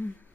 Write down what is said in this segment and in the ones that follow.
Mm.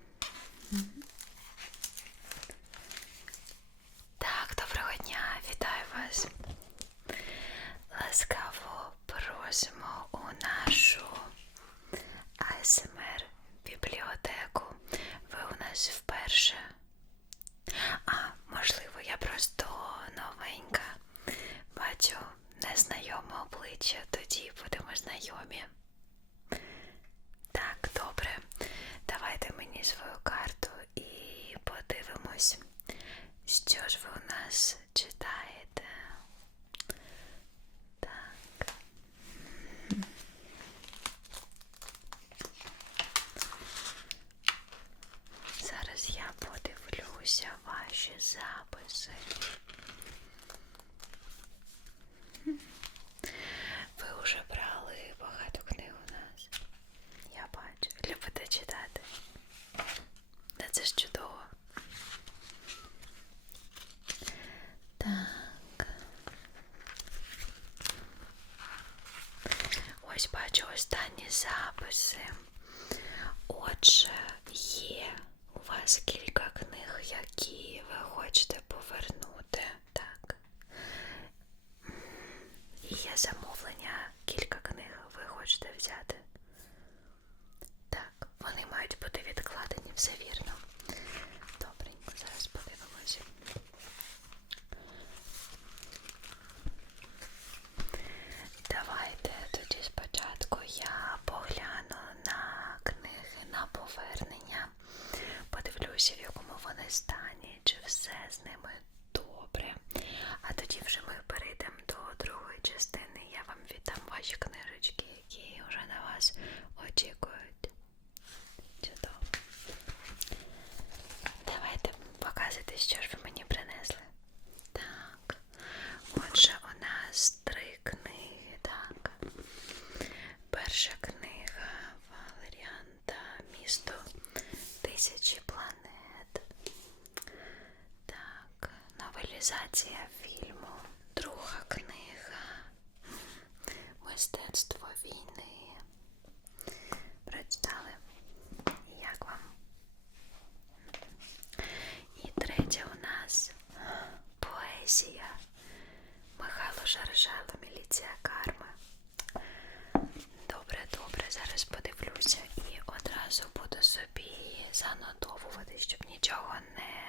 Екранізація фільму, друга книга, мистецтво війни. Прочитали? Як вам? І третя у нас поезія Михайло Жаржало, міліція карми. Добре, добре, зараз подивлюся і одразу буду собі занотовувати, щоб нічого не...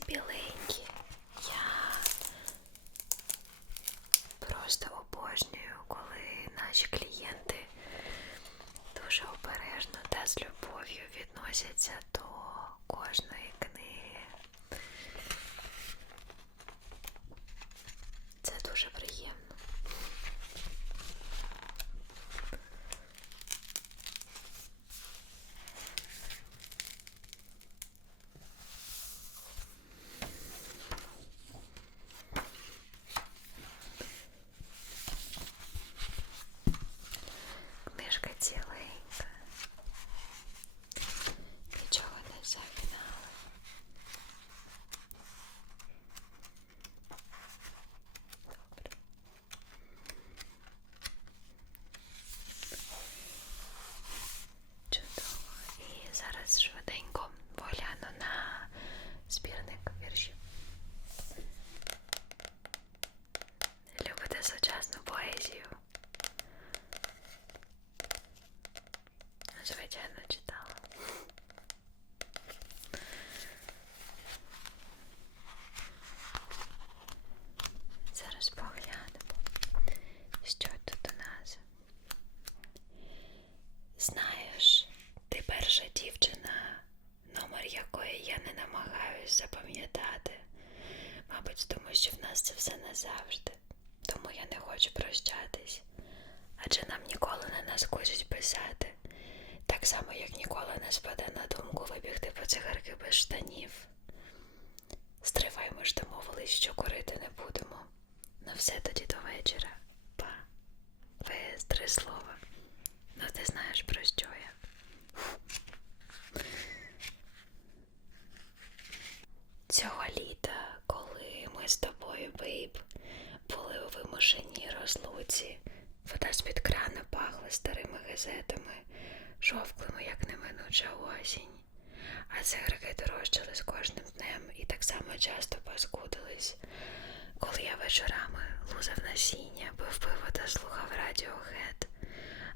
Billy. Намагаюсь запам'ятати. Мабуть, тому що в нас це все назавжди. Тому я не хочу прощатись. Адже нам ніколи не наскучить писати. Так само, як ніколи не спаде на думку вибігти по цигарки без штанів. Стривай, ми ж домовились, що курити не будемо. На все тоді до вечора. Па. ВС три слова. Ну ти знаєш про що я. Цього літа, коли ми з тобою, бейб, були у вимушеній розлуці, вода з-під крана пахла старими газетами, жовклими, як неминуча осінь, а цигарки дорожчали з кожним днем і так само часто паскудились. Коли я вечорами лузав насіння, пив пиво та слухав радіогет,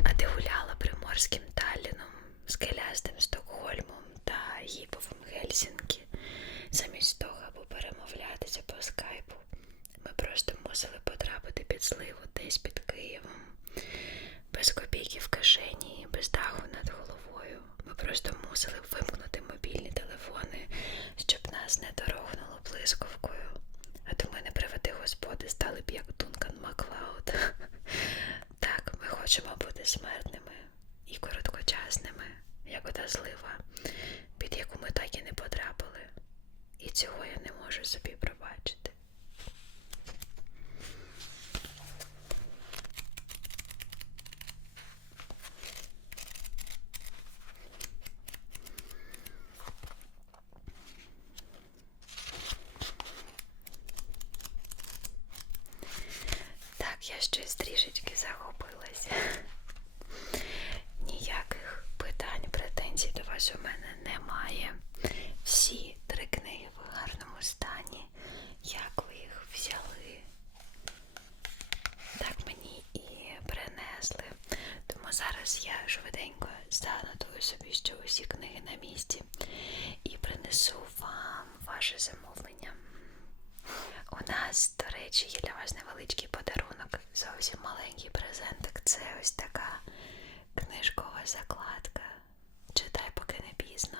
а ти гуляла приморським Талліном, скелястим Стокгольмом та гіповим Гельсінкі. Замість того, аби перемовлятися по скайпу, ми просто мусили потрапити під сливу десь під Києвом. Без копійки в кишені, без даху над головою. Ми просто мусили вимкнути мобільні телефони, щоб нас не дорогнуло блискавкою. А то ми не приведи господи стали б як Дункан Маклауд. Так, ми хочемо бути смертними і короткочасними, як ота злива, під яку ми так і не потрапили. І цього я не можу собі пробачити. Так, я щось трішечки захопилася. Ніяких питань, претензій до вас у мене немає. Всі три книги в гарному стані. Як ви їх взяли? Так мені і принесли. Тому зараз я швиденько занотую собі, ще усі книги на місці, і принесу вам ваше замовлення. У нас, до речі, є для вас невеличкий подарунок, зовсім маленький презентик. Це ось така книжкова закладка. Читай, поки не пізно.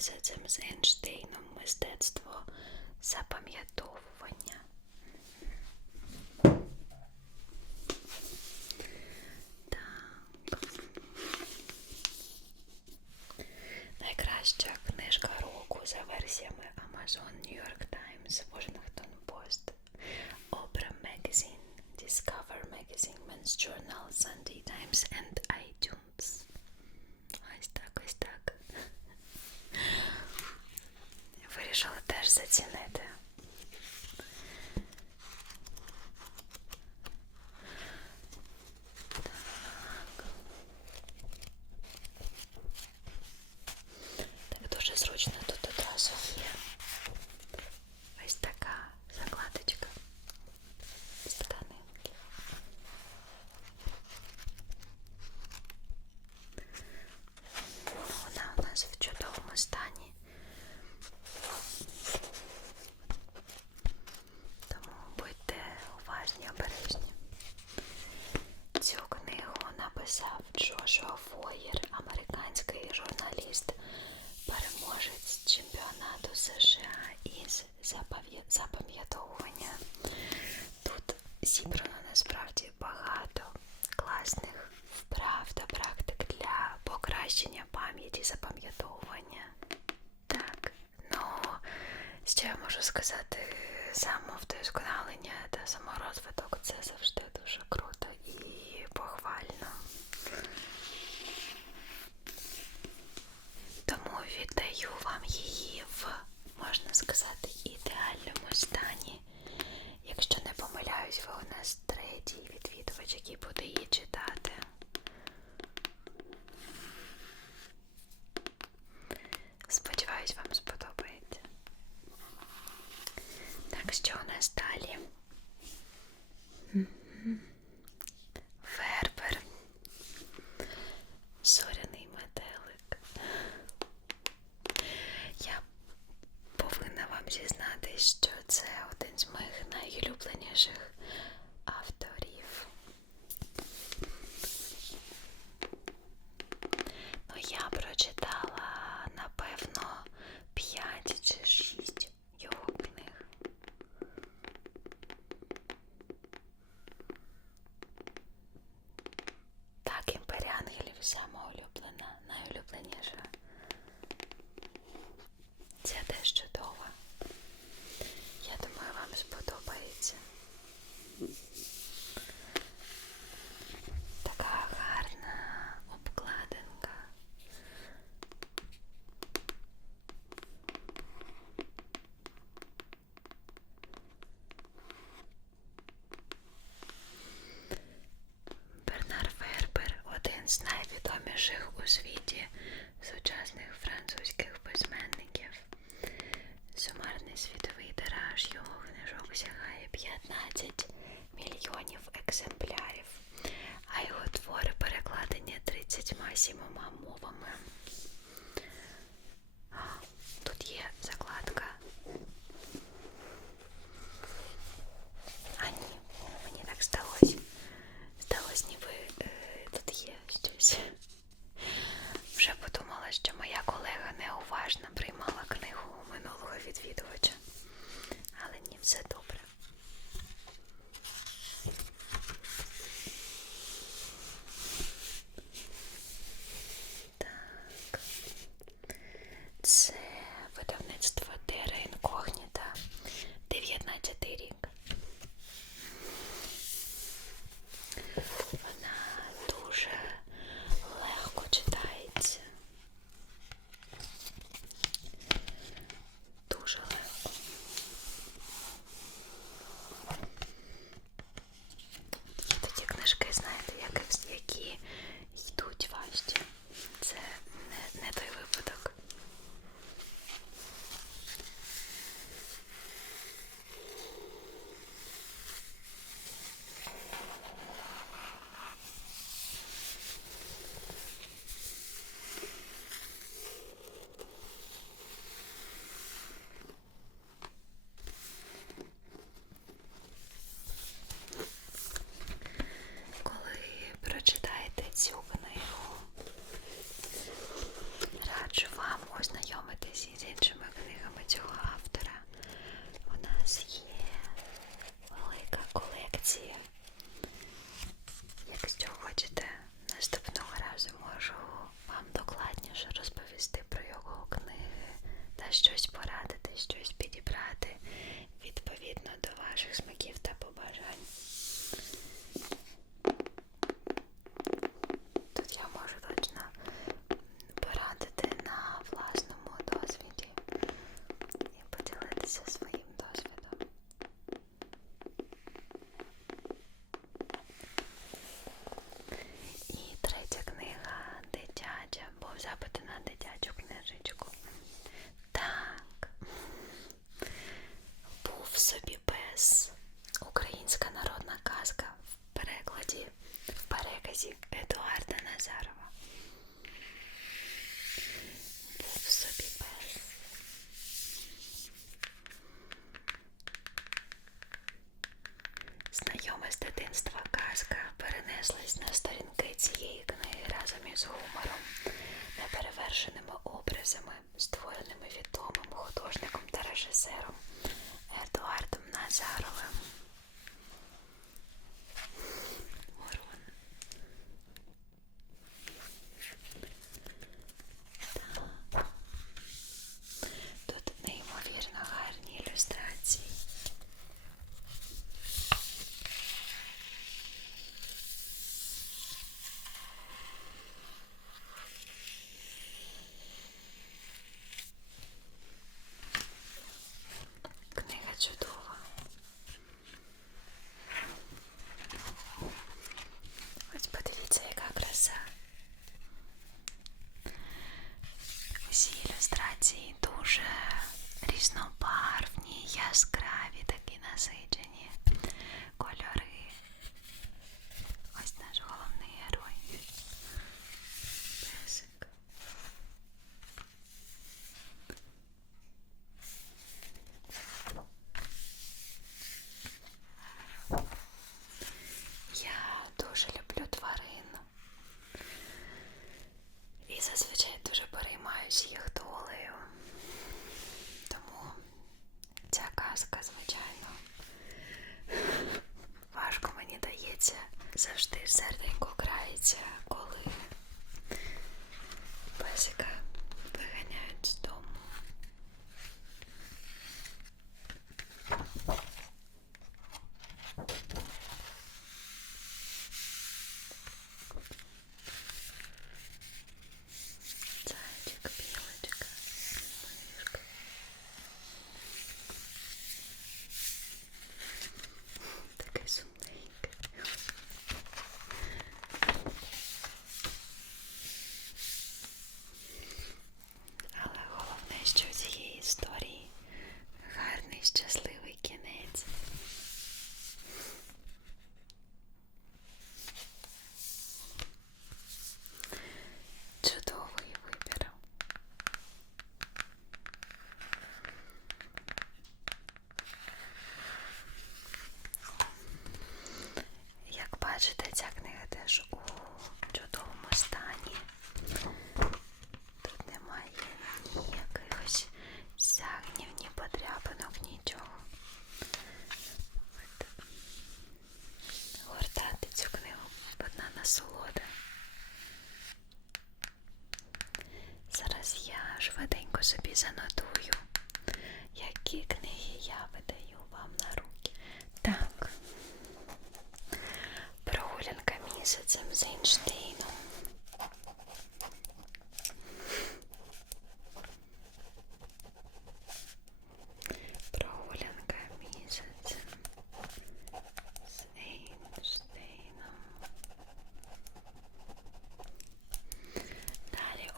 і за цим з Ейнштейном мистецтво запам'ятовування. Так. Найкраща книжка року за версіями Amazon New York Times, Washington Post, Opera Magazine, Discover Magazine, Men's Journal, Sunday Times and зацінити. покращення пам'яті, запам'ятовування. Так, ну, що я можу сказати, самовдосконалення та саморозвиток це завжди дуже круто і похвально. Тому віддаю вам її в, можна сказати, ідеальному стані. Якщо не помиляюсь, ви у нас третій відвідувач, який буде її читати.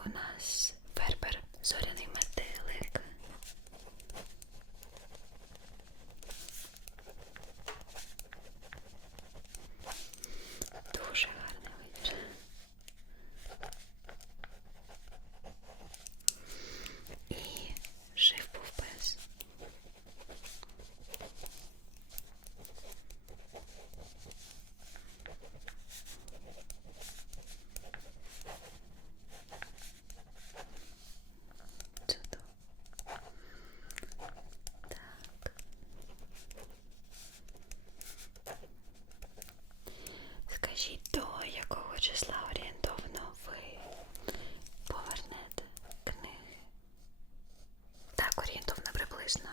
Jonas. Скажіть, до якого числа орієнтовно ви повернете книги? Так, орієнтовно приблизно.